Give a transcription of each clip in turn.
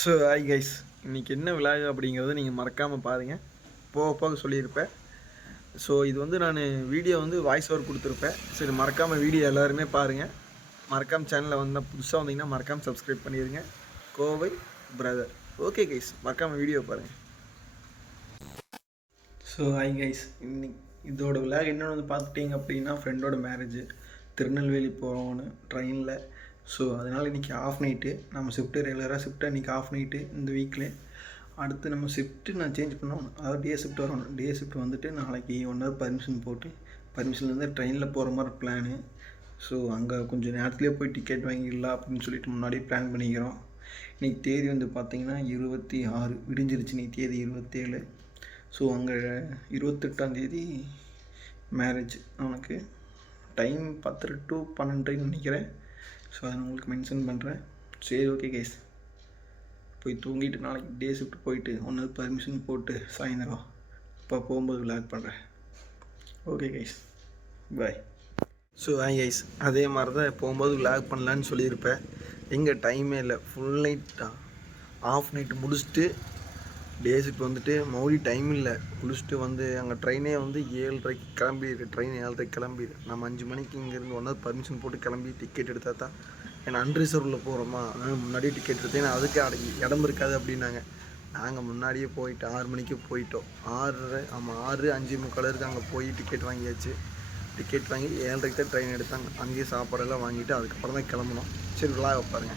So hi guys இன்றைக்கி என்ன விழாகு அப்படிங்கிறத நீங்கள் மறக்காமல் பாருங்கள் போக போக சொல்லியிருப்பேன். ஸோ இது வந்து நான் வீடியோ வந்து வாய்ஸ் ஓவர் கொடுத்துருப்பேன். சரி மறக்காமல் வீடியோ எல்லாருமே பாருங்கள் மறக்காமல் சேனலில் வந்தால் புதுசாக வந்தீங்கன்னா மறக்காமல் சப்ஸ்கிரைப் பண்ணிடுங்க கோவை பிரதர் ஓகே கைஸ் மறக்காமல் வீடியோ பாருங்கள் ஸோ ஐ கைஸ் இன்னைக்கு இதோட விழா என்னென்னு வந்து பார்த்துட்டீங்க அப்படின்னா ஃப்ரெண்டோட மேரேஜ் திருநெல்வேலி போகிறோன்னு ட்ரெயினில் ஸோ அதனால் இன்றைக்கி ஆஃப் நைட்டு நம்ம ஷிஃப்ட்டு ரெகுலராக ஷிஃப்ட்டு இன்றைக்கி ஆஃப் நைட்டு இந்த வீக்கில் அடுத்து நம்ம ஷிஃப்ட்டு நான் சேஞ்ச் பண்ணணும் அதாவது டே ஷிஃப்ட் வரணும் டே ஷிஃப்ட் வந்துட்டு நாளைக்கு ஒன் ஹவர் பர்மிஷன் போட்டு பர்மிஷன்லேருந்து ட்ரெயினில் போகிற மாதிரி பிளானு ஸோ அங்கே கொஞ்சம் நேரத்துலேயே போய் டிக்கெட் வாங்கிடலாம் அப்படின்னு சொல்லிட்டு முன்னாடியே பிளான் பண்ணிக்கிறோம். இன்றைக்கி தேதி வந்து பார்த்திங்கன்னா இருபத்தி ஆறு விடிஞ்சிருச்சு இன்னைக்கு தேதி இருபத்தேழு. ஸோ அங்கே இருபத்தெட்டாம் தேதி மேரேஜ் அவனுக்கு டைம் பத்தரை டு பன்னெண்டுன்னு நினைக்கிறேன். ஸோ அதை நான் உங்களுக்கு மென்ஷன் பண்ணுறேன் சரி ஓகே கேஸ் போய் தூங்கிட்டு நாளைக்கு டே ஷிஃப்ட் போயிட்டு ஒன்று பர்மிஷன் போட்டு சாயந்தரம் அப்போ போகும்போது விளாக் பண்ணுறேன் okay guys bye so hi guys அதே மாதிரி தான் போகும்போது விளாக் பண்ணலான்னு சொல்லியிருப்பேன். எங்கே டைமே இல்லை. ஃபுல் நைட் ஆஃப் நைட் முடிச்சுட்டு டே வந்துட்டு மறுபடி டைம் இல்லை. குளிச்சுட்டு வந்து அங்கே ட்ரெயினே வந்து ஏழரைக்கு கிளம்பிடு ட்ரெயின் ஏழரைக்கு கிளம்பிடு நம்ம அஞ்சு மணிக்கு இங்கேருந்து ஒன்றா பர்மிஷன் போட்டு கிளம்பி டிக்கெட் எடுத்தால் தான் ஏன்னா அன்ரிசர்வில் போகிறோமா அதனால் முன்னாடியே டிக்கெட் எடுத்து ஏன்னா அதுக்கு அடங்கி இடம் இருக்காது அப்படின்னாங்க. நாங்கள் முன்னாடியே போயிட்டு ஆறு மணிக்கு போயிட்டோம். ஆறு ஆமாம் ஆறு அஞ்சு முக்கால் இருக்கு அங்கே போய் டிக்கெட் வாங்கியாச்சு. டிக்கெட் வாங்கி ஏழரைக்கு தான் ட்ரெயின் எடுத்தாங்க. அங்கேயே சாப்பாடெல்லாம் வாங்கிட்டு அதுக்கப்புறம் தான் கிளம்பணும் சரி விழா வைப்பாருங்க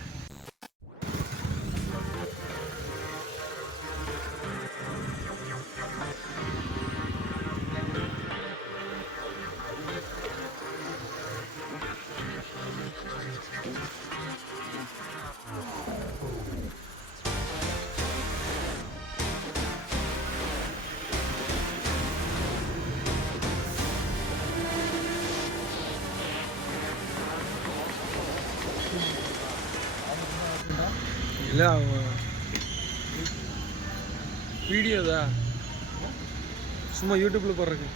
இல்லை அவங்க வீடியோ தான் சும்மா யூடியூப்பில் போடுறதுக்கு.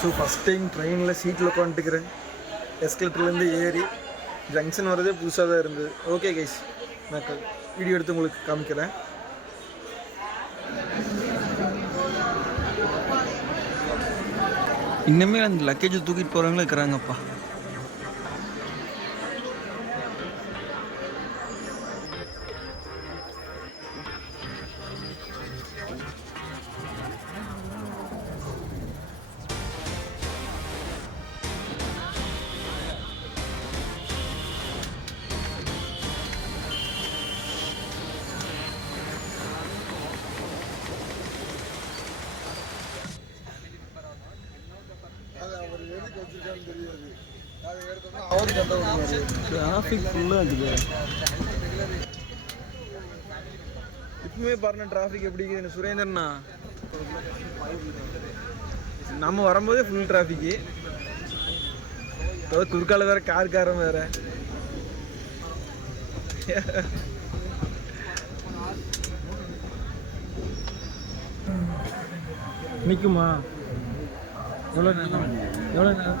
ஸோ ஃபஸ்ட் டைம் ட்ரெயினில் சீட்டில் உட்காந்துட்டுக்கிறேன் எஸ்கலேட்டர்லேருந்து ஏறி ஜங்ஷன் வரதே புதுசாக தான் இருந்தது. ஓகே கைஸ் நான் வீடியோ எடுத்து உங்களுக்கு காமிக்கிறேன். இன்னுமே அந்த லக்கேஜ் தூக்கிட்டு போகிறவங்களும் இருக்கிறாங்கப்பா. டிராஃபிக் ஃபுல்லாக இருக்குது. இப்பவுமே பாருங்க டிராஃபிக் எப்படி இருக்குது? சுரேந்தர்ண்ணா? நம்ம வரும்போதே ஃபுல் டிராஃபிக்கு அதாவது குறுக்கால வேற கார்காரன் வேற. நிற்குமா எவ்வளோ நேரம்? எவ்வளோ நேரம்?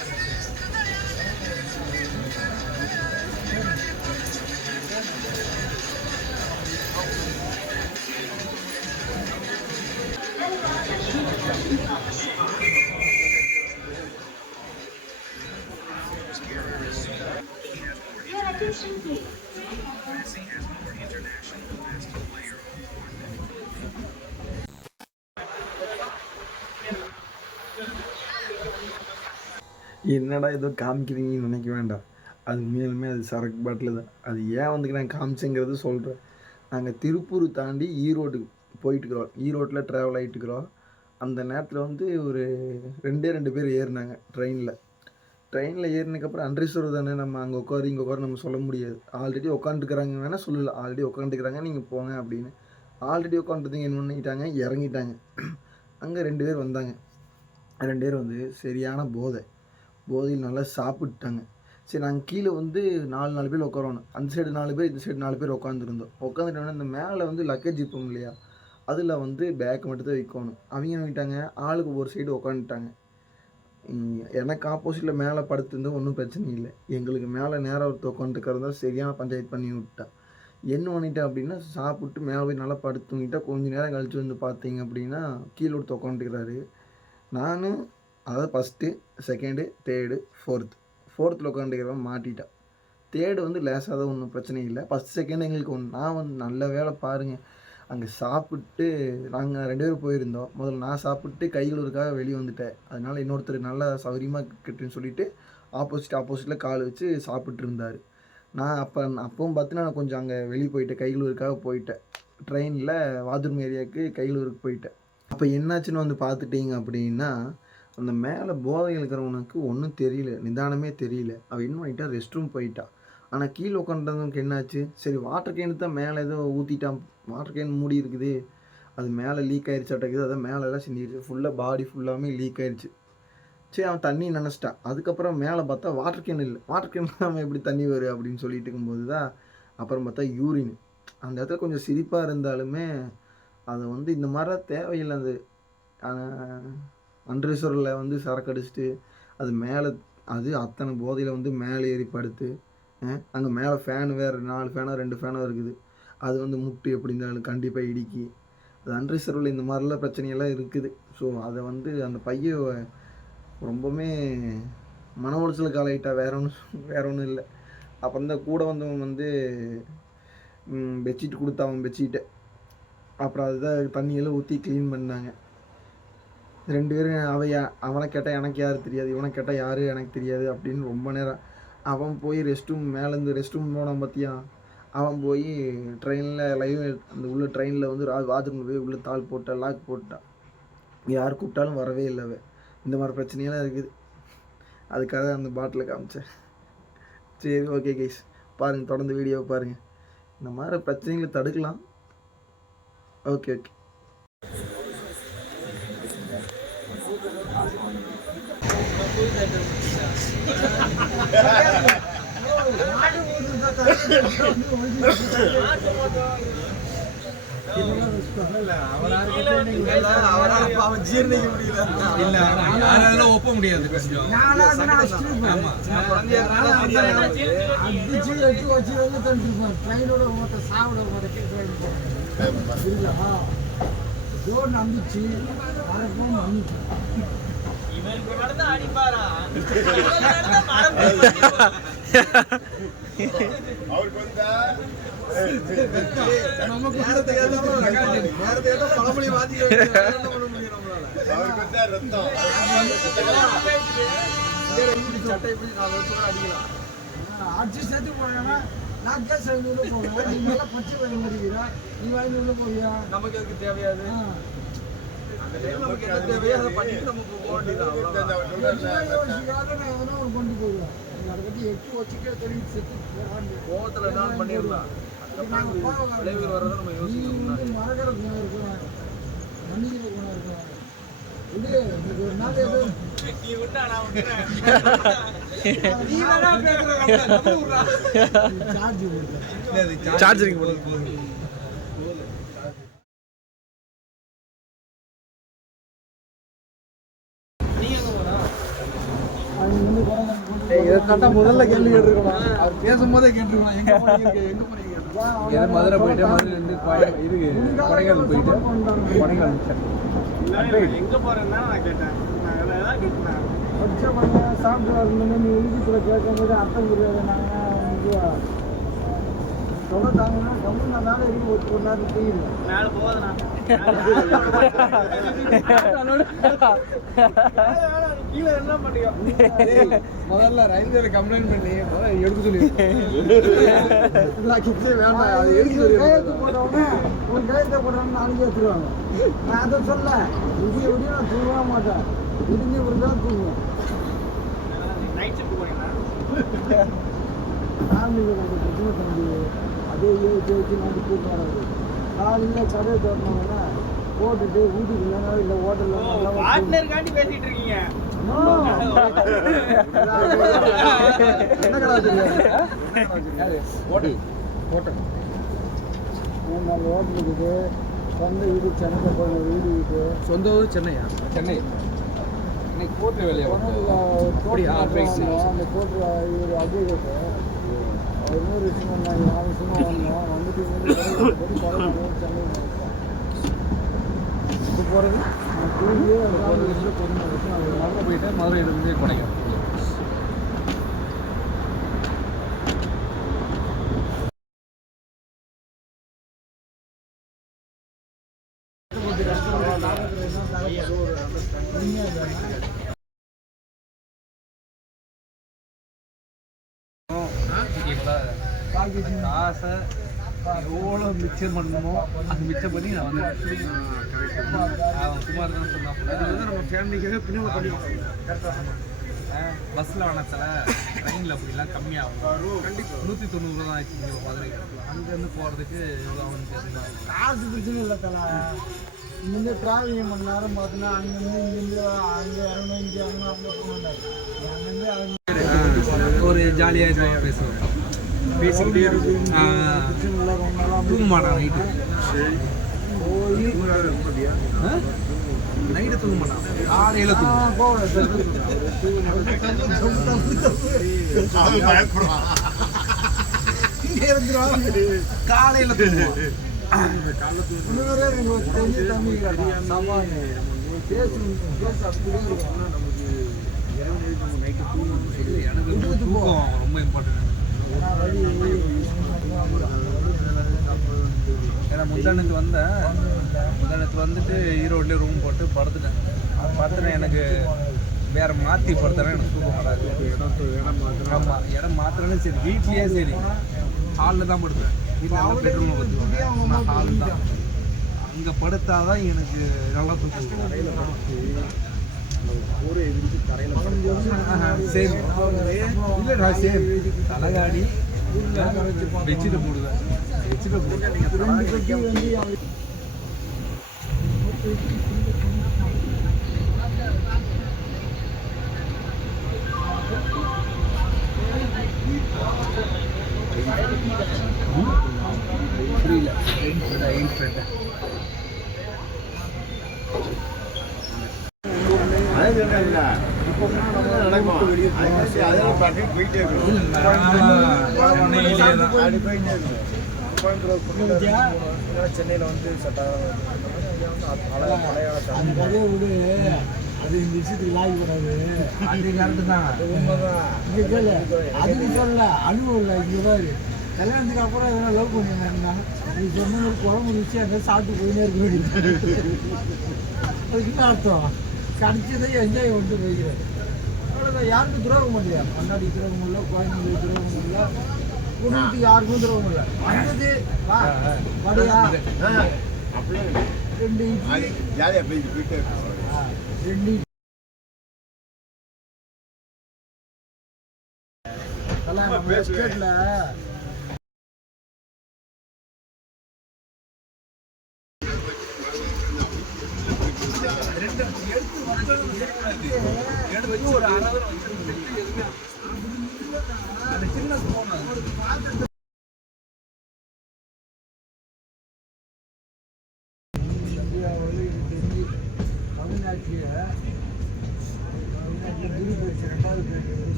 என்னடா ஏதோ காமிக்கிறீங்கன்னு நினைக்க வேண்டாம். அது உண்மையிலுமே அது சரக்கு பாட்டில் தான். அது ஏன் வந்து நான் காமிச்சேங்கிறது சொல்கிறேன் நாங்கள் திருப்பூர் தாண்டி ஈரோடு போயிட்டுக்கிறோம். ஈரோட்டில் ட்ராவல் ஆகிட்டுக்கிறோம் அந்த நேரத்தில் வந்து ஒரு ரெண்டே ரெண்டு பேர் ஏறினாங்க ட்ரெயினில் ட்ரெயினில் ஏறினதுக்கப்புறம் அன்ரிசர்வ் தானே நம்ம அங்கே உட்காரு இங்கே உட்காரு நம்ம சொல்ல முடியாது. ஆல்ரெடி உட்காந்துக்கிறாங்க வேணால் சொல்லலாம். ஆல்ரெடி உட்காந்துக்கிறாங்க நீங்கள் போங்க அப்படின்னு. ஆல்ரெடி உட்காந்துருந்தீங்க என்ன பண்ணிட்டாங்க? இறங்கிட்டாங்க. அங்கே ரெண்டு பேர் வந்தாங்க. ரெண்டு பேர் வந்து சரியான போதை. போதையில் நல்லா சாப்பிட்டாங்க சரி நாங்கள் கீழே வந்து நாலு நாலு பேர் உட்காரணும் அந்த சைடு நாலு பேர் இந்த சைடு நாலு பேர் உட்காந்துருந்தோம் உட்காந்துட்டோன்னா இந்த மேலே வந்து லக்கேஜ் இருப்போம் இல்லையா? அதில் வந்து பேக் மட்டும் தான் வைக்கணும் அவங்க என்ன பண்ணிட்டாங்க? ஆளுக்கு ஒரு சைடு உட்காந்துட்டாங்க. எனக்கு ஆப்போசிட்டில் மேலே படுத்துருந்தோம் ஒன்றும் பிரச்சனை இல்லை. எங்களுக்கு மேலே நேரம் ஒருத்தர் உட்காந்துருக்கிறதா சரியான பஞ்சாயத்து பண்ணி விட்டா. என்ன பண்ணிட்டேன் அப்படின்னா சாப்பிட்டு மேலே போய் நல்லா படுத்துங்கிட்டா கொஞ்சம் கொஞ்ச நேரம் கழித்து வந்து பார்த்தீங்க அப்படின்னா கீழே ஒருத்தர் உட்காந்துருக்கிறாரு நான் அதாவது ஃபஸ்ட்டு செகண்டு தேர்டு ஃபோர்த்து ஃபோர்த்தில் உட்காந்துக்கிறவன் மாட்டிட்டான் தேர்டு வந்து லேசாக தான் ஒன்றும் பிரச்சனை இல்லை. ஃபஸ்ட் செகண்ட் எங்களுக்கு ஒன்று நான் வந்து நல்ல வேலை பாருங்கள் அங்கே சாப்பிட்டு நாங்கள் ரெண்டு பேரும் போயிருந்தோம். முதல்ல நான் சாப்பிட்டு கைகளுக்காக வெளியே வந்துட்டேன். அதனால் இன்னொருத்தர் நல்லா சௌகரியமாக கிட்டுன்னு சொல்லிட்டு ஆப்போசிட் ஆப்போசிட்டில் கால் வச்சு சாப்பிட்டு இருந்தார். நான் அப்போ அப்பவும் பார்த்து நான் கொஞ்சம் அங்கே வெளியே போயிட்டேன். கைகளூருக்காக போயிட்டேன். ட்ரெயினில் வாதுர்ம ஏரியாவுக்கு கைகளூருக்கு போயிட்டேன். அப்போ என்னாச்சுன்னு வந்து பார்த்துட்டீங்க அப்படின்னா அந்த மேலே போதை இருக்கிறவனுக்கு ஒன்றும் தெரியல நிதானமே தெரியல. அவள் என்ன பண்ணிட்டா ரெஸ்ட் ரூம் போயிட்டா. ஆனால் கீழே உட்காந்துறவனுக்கு என்னாச்சு? சரி வாட்டர் கேனு தான் மேலே ஏதோ ஊற்றிட்டான் வாட்டர் கேன் மூடி இருக்குது. அது மேலே லீக் ஆயிடுச்சு அட்டக்குது அதான் மேலெல்லாம் சிந்திடுச்சு ஃபுல்லாக பாடி ஃபுல்லாமே லீக் ஆயிடுச்சு சரி அவன் தண்ணி நினச்சிட்டான். அதுக்கப்புறம் மேலே பார்த்தா வாட்டர் கேன் இல்லை. வாட்டர் கேன் நம்ம எப்படி தண்ணி வரும் அப்படின்னு சொல்லிட்டு இருக்கும்போது தான் அப்புறம் பார்த்தா யூரின் அந்த இடத்துல கொஞ்சம் சிரிப்பாக இருந்தாலுமே அதை வந்து இந்த மாதிரிலாம் தேவையில்லை அது அன்ரிசர்வில் வந்து சரக்கு அடிச்சுட்டு அது மேலே அது அத்தனை போதையில் வந்து மேலே ஏறி படுத்து அங்கே மேலே ஃபேன் வேறு நாலு ஃபேனோ ரெண்டு ஃபேனோ இருக்குது. அது வந்து முட்டு எப்படி இருந்தாலும் கண்டிப்பாக இடிக்கி. அது அன்ரிசர்வில் இந்த மாதிரிலாம் பிரச்சனையெல்லாம் இருக்குது. ஸோ அதை வந்து அந்த பையன் ரொம்பவுமே மன உளைச்சலுக்கு ஆளாயிட்டா வேற ஒன்றும் வேற ஒன்றும் இல்லை. அப்புறம் தான் கூட வந்தவன் வந்து பெட்ஷீட் கொடுத்தா அவன் பெட்ஷீட்டை அப்புறம் அதுதான் தண்ணியெல்லாம் ஊற்றி க்ளீன் பண்ணாங்க. ரெண்டு பேரும் அவ யா- அவனை கேட்டால் எனக்கு யார் தெரியாது இவனை கேட்டால் யார் எனக்கு தெரியாது அப்படின்னு ரொம்ப நேரம் அவன் போய் ரெஸ்ட் ரூம் மேலேருந்து ரெஸ்ட் ரூம் போனான் பார்த்தியா அவன் போய் ட்ரெயினில் லைவ் அந்த உள்ள ட்ரெயினில் வந்து பாத்ரூமில் போய் உள்ள தாள் போட்டா லாக் போட்டான் யார் கூப்பிட்டாலும் வரவே இல்லை இந்த மாதிரி பிரச்சனையெல்லாம் இருக்குது. அதுக்காக அந்த பாட்டில் காமிச்சேன். சரி ஓகே கைஸ் பாருங்கள் தொடர்ந்து வீடியோவை பாருங்கள் இந்த மாதிரி பிரச்சனைகளை தடுக்கலாம். ஓகே ஓகே இல்ல யாராலும் ஒப்ப முடியாது கொஞ்சம் ஆமா. அடிச்சு வந்து ட்ரெயினோட ஓட்ட சாவிட வரைக்கும் ட்ரெயின் போகும் இல்லை ஜோன் நம்பிச்சு வரப்போம் நம்பிச்சு அடிச்சு சேர்த்து போனா நான் கேஸ் போவேன் நீ நல்லா பச்சை மாதிரிக்கிறா நீ ஐநூறு போவியா நமக்கு அதுக்கு தேவையாது. நமக்கு என்ன தேவையோ அதை பண்ணிட்டு நம்ம போக வேண்டியதான் நான் கொண்டு போயிடுவேன் அதை பற்றி எட்டு வச்சுக்கே தெரியும் செத்து. கோவத்துல என்ன பண்ணிடலாம். விளைவுகள் நம்ம யோசிக்கணும் மறக்கிற குணம் இருக்கும் மன்னிக்கிற குணம் ஒரு நாள் கரெக்டாக முதல்ல கேள்வி கேட்டிருக்கணும் அவர் பேசும்போதே கேட்டிருக்கணும் எங்கே போனீங்க? எங்கே போனீங்க? மதுரை போயிட்டு மதுரை இருந்து இது கொடைக்கானல் போயிட்டு கொடைக்கானல் எங்க போறேன்னா நான் கேட்டேன். நான் கேட்டேன். பச்சை பண்ண சாப்பிட்டு வரணும்னு நீ உறுதிக்குள்ள கேட்கும்போது அர்த்தம் புரியாது. நாங்கள் வந்து சொல்லிட்டாங்கன்னா கம்மன் நான் மேலே இருக்கு ஒரு ஒரு நேரம் தெரியுது. மேல போகுதுண்ணா கீழே என்ன பண்ணுங்க முதல்ல ரயில்வே கம்ப்ளைண்ட் பண்ணி முதல்ல எடுக்க சொல்லி வேண்டாம். அது எடுக்க சொல்லி கையெழுத்து போட்டவொடனே உன் கையெழுத்தை போட்டவொடனே நாளைக்கு வச்சுருவாங்க நான் அதை சொல்ல விடிய விடிய நான் தூங்கவே மாட்டேன். விடிஞ்சு ஒரு தான் தூங்குவேன் நைட் ஷிஃப்ட் ஃபேமிலியில் கொஞ்சம் பிரச்சனை தம்பி அதே ஏச்சு ஏச்சு நான் கூட்டு வராது. காலையில் கடையை திறந்தோம்னா போட்டுட்டு வீட்டுக்கு இல்லைனா இல்லை ஹோட்டலில் பார்ட்னருக்காண்டி பேசிட்டு இருக்கீங்க. என்ன கடை வச்சிருக்காரு ஹோட்டல். ஹோட்டல். மூணு நாலு ஹோட்டல் இருக்குது சொந்த வீடு சென்னையில் போன வீடு இருக்குது சொந்த ஊர் சென்னையா? சென்னை. கோர்ட்டு வேலையா அப்படியா? அந்த கோட்டு இவர் நூறு விஷயம் வந்தாங்க நாலு விஷயம் வந்தோம் வந்துட்டு இப்போ போகிறது நான் நாலு விஷயம் அது மதுரை போயிட்டு மதுரையிலேருந்து கொடைக்கானல். ஓகேங்களா ஆசை எவ்வளோ மிச்சம் பண்ணணுமோ அது மிச்சம் பண்ணி நான் வந்து குமார் தான் சொன்னாப்புல. நம்ம ஃபேமிலிக்காக பின்னாடி பண்ணிக்கலாம் பஸ்ஸில் வனத்தில் ட்ரெயினில் அப்படிலாம் கம்மியாகும். கண்டிப்பாக நூற்றி தொண்ணூறு தான் ஆச்சு இங்கே மதுரை அங்கேருந்து போகிறதுக்கு எவ்வளோ ஆகும்னு தெரியல. காசு பிரச்சனை இல்லை தலை. இங்கேருந்து ட்ராவலிங் பண்ண நேரம் பார்த்தீங்கன்னா அங்கேருந்து இங்கேருந்து அங்கே இறங்கணும் இங்கே இறங்கணும் அங்கே போகணும். அங்கே ஒரு ஜாலியாக பேசுவோம். பேசிக்கிட்டே இருக்கும் தூங்க மாட்டான் நைட்டு நைட்டு தூங்க மாட்டான். காலையில் தூங்க காலையில் தூங்குவான் எனக்கு வந்து தூக்கம். ரொம்ப இம்பார்ட்டன்ட் ஏன்னா முந்தானத்து வந்தேன் முந்தானத்து வந்துட்டு ஈரோட்லேயே ரூம் போட்டு படுத்துட்டேன். படுத்துட்டேன் எனக்கு வேற மாற்றி படுத்துறேன் எனக்கு தூக்கம் வராது. ஆமாம் இடம் மாத்திரன்னு சரி வீட்லேயே சரி. ஹாலில் தான் படுப்பேன் வீட்டில் பெட்ரூமில் படுத்துவேன் நான் ஹால் தான். அங்கே படுத்தாதான் எனக்கு நல்லா தூக்கம் வரும். ஆஹா, போடுவேன் புரியல சென்னையில் வந்து சட்டம் அந்த கதையை விடு அது இந்த விஷயத்துக்கு லாகி கூடாது அது கரெக்டு தான் இங்கே கேளு அதுக்கு சொல்லல அனுபவம் இல்லை இங்கே பாரு கல்யாணத்துக்கு அப்புறம் எதனா லவ் பண்ணிருந்தா நீ சொன்ன ஒரு குழம்பு ருச்சியாக இருந்தால் சாப்பிட்டு போயினே இருக்க வேண்டியது அதுக்கு என்ன அர்த்தம் கிடைச்சதை என்ஜாய் பண்ணிட்டு போய்க்கிறேன் அவ்வளோதான் யாருக்கும் துரோகம் பண்ணலையா பண்டாடி துரோகம் இல்லை குழந்தைங்களுக்கு துரோகம் இல்லை குடும்பத்துக்கு யாருக்கும் துரோகம் இல்லை. வந்தது வா வடையா ரெண்டு இட்லி ரெண்டு. அதெல்லாம்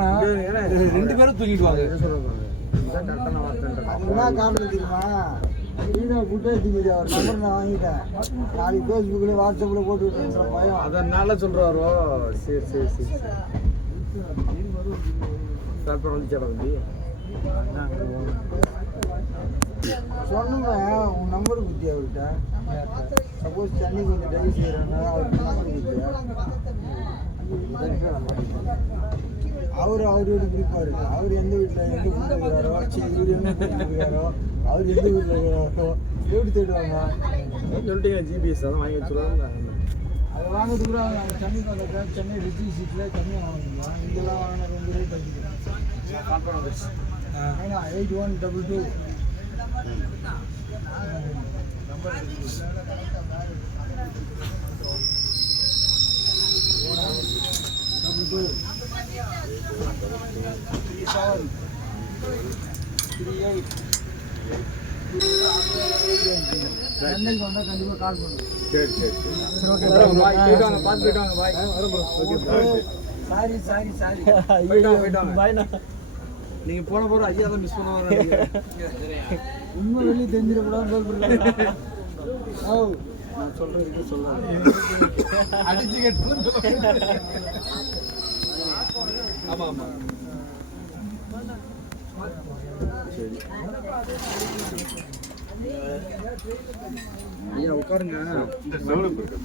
மாறுது ரெண்டு பேரும் தூங்கிடுவாங்க என்ன காரணம் தெரியுமா? வீடியோ அவர் நம்பர் நான் வாங்கிட்டேன். நாளைக்கு ஃபேஸ்புக்கில் வாட்ஸ்அப்பில் போட்டு விட்டுருங்க பயம். அதனால சொல்கிறாரோ சரி சரி சரி. சாப்பிட வந்துச்சாடா தம்பி சொன்னங்க உன் நம்பர் குத்தி அவர்கிட்ட. சப்போஸ் சென்னைக்கு வந்து டைவ் செய்கிறேன்னா அவருக்கு நம்பர் குத்தியா அவர் அவர் வீடு குறிப்பாக இருக்கு அவர் எந்த வீட்டில் எந்த வீட்டில் இருக்காரோ சரி இவர் அவர் எந்த வீட்டில் எப்படி தேடுவாங்க? சொல்லிட்டீங்க ஜிபிஎஸ் அதான் வாங்கி வச்சுருவாங்க. அது வாங்குறதுக்கு கூட அவங்க சென்னைக்கு வந்தாக்கா சென்னை ரிச்சி சீட்டில் கம்மியாக வாங்கிக்கலாம் இங்கெல்லாம் வாங்கினா ரொம்ப ரேட் அதிகம். Eight one double two double two three seven three eight சென்னைக்கு வந்தால் கண்டிப்பாக கால் பண்ணுங்க சரி சரி சரி. சரி ஓகே போயிட்டு வாங்க பார்த்து போயிட்டு வாங்க. பாய் சாரி சாரி சாரி. போயிட்டு வாங்க போயிட்டு வாங்க பாய்ண்ணா நீங்கள் போன போகிற ஐயா தான் மிஸ் பண்ண வர உண்மை வெளியே தெரிஞ்சிடக்கூடாது ஓ நான் சொல்றதுக்கு சொல்லாது அடிச்சு கேட்டு ஆமாம் ஆமாம் ஐயா உட்காருங்க. இந்த செவனப்பு இருக்கு.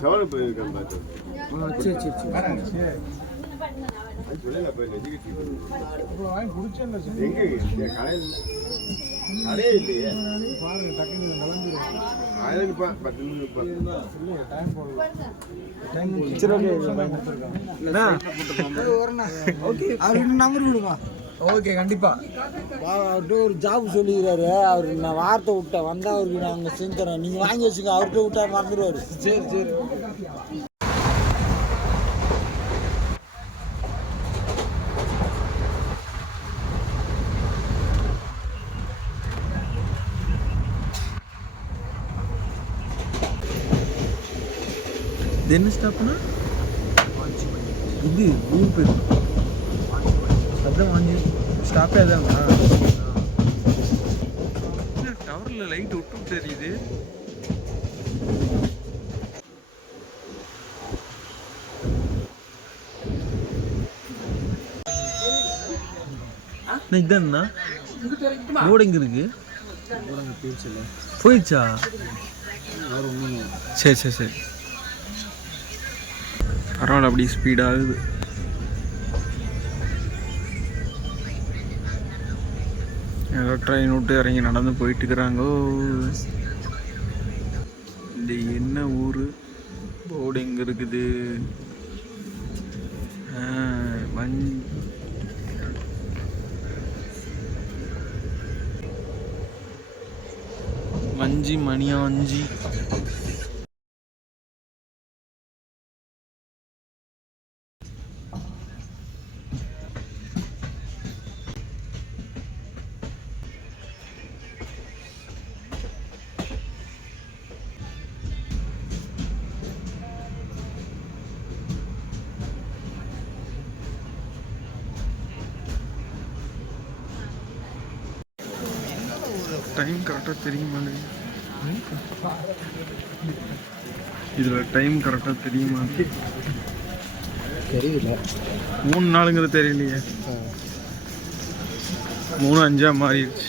செவனப்பு இருக்கு பார்த்து சரி. சரி. சரி நம்பர் விடுமா? ஓகே கண்டிப்பா. அவர்கிட்ட ஒரு ஜாப் சொல்லிக்கிறாரு. அவர் நான் வார்த்தை விட்டேன் வந்தால் அவருக்கு நாங்கள் செஞ்சு தரோம் நீங்கள் வாங்கி வச்சுங்க அவர்கிட்ட விட்டா மறந்துடுவார். சரி சரி. இது என்ன ஸ்டாப்னா இது ஊர் பேர். அதான் வாங்கி ஸ்டாப்பே அதாங்களா டவரில் லைட் விட்டு தெரியுது. இதாண்ணா ரோடு எங்க இருக்கு? போயிடுச்சா சரி சரி சரி. பரவாயில்ல அப்படி ஸ்பீடாகுது ஏதோ ட்ரெயின் விட்டு இறங்கி நடந்து போயிட்டு இருக்கிறாங்கோ இது என்ன ஊர்? போர்டு எங்கே இருக்குது வஞ் வஞ்சி மணியாஞ்சி. இதில் டைம் கரெக்டாக தெரியுமா? தெரியல. மூணு நாளுங்கிறது தெரியலையே. மூணு அஞ்சா மாறிடுச்சு.